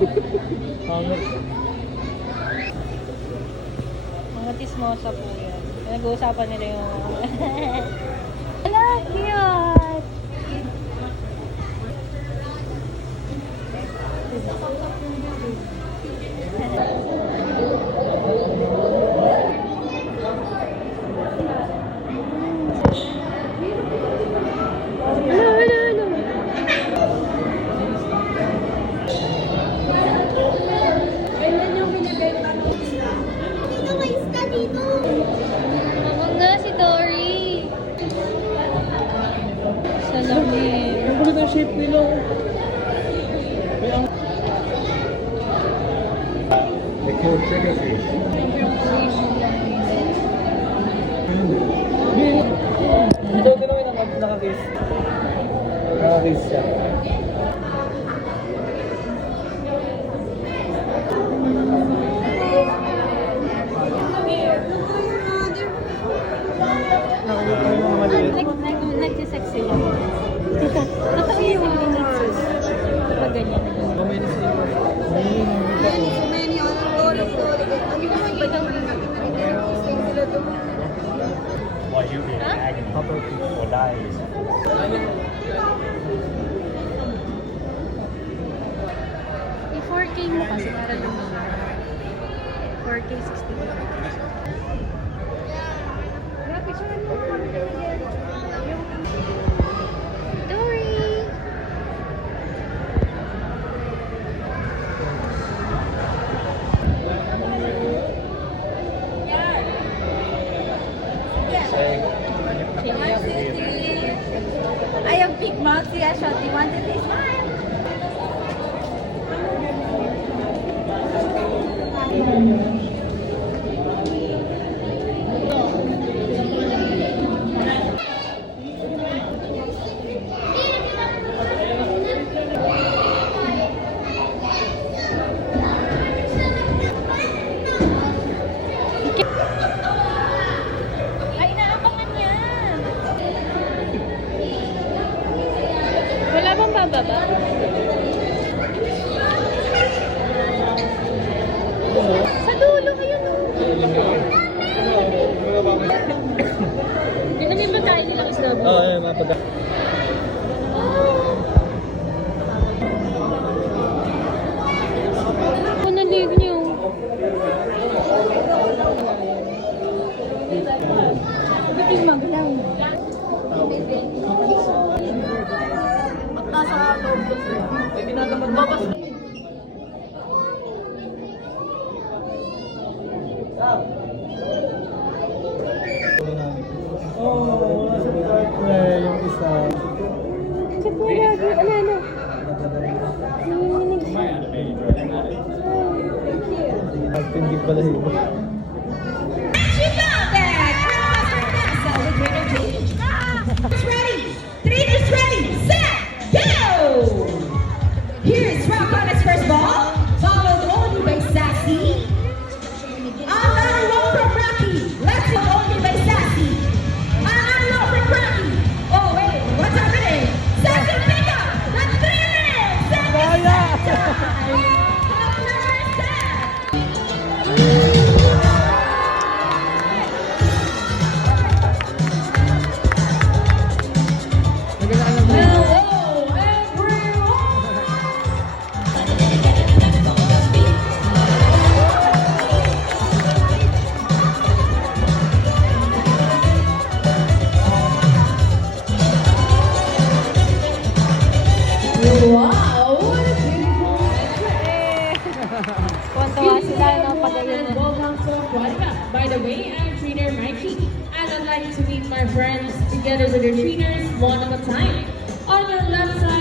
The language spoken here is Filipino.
Mga tismosa po yan. Nag-uusapan nila yung... Ala, cute! Ang kulit ang shape nila. May culture kasi. Ito, tinawin ang nakakis. Nakakis siya. Nagsisex sila. Totoo yung minutes. Kapag ganyan. While you be in agony, other people will die. I-4K mo kasi para lumiyan. 4K 60. Dory! I have big mouth, yeah, shot. You wanted this one? Ay, inaabangan yan! Wala bang bababa? Sa dulo kayo no? Ginamit ba tayo nilang isla mo? Oo, mapada. Ako nalig niyo. Biting maglaw. Nasa loob ko sir. May ginagamat babas. Oh, nasa partner yung isa. Check mo lagi. Ano? Hindi pala yun. It's ready. Three is ready. Set. Go. Here's Rock on its first ball, followed only by Sassy. Another roll from Rocky. Let's go only by Sassy. Another roll from Rocky. Oh wait, what's happening? Sassy pick up. That's 3 minutes. Sassy Wow, what a beautiful Kuwantawa sila no pag ayun. By the way, I'm trainer Mikey, and I'd like to meet my friends together with your trainers one at a time. On your left side,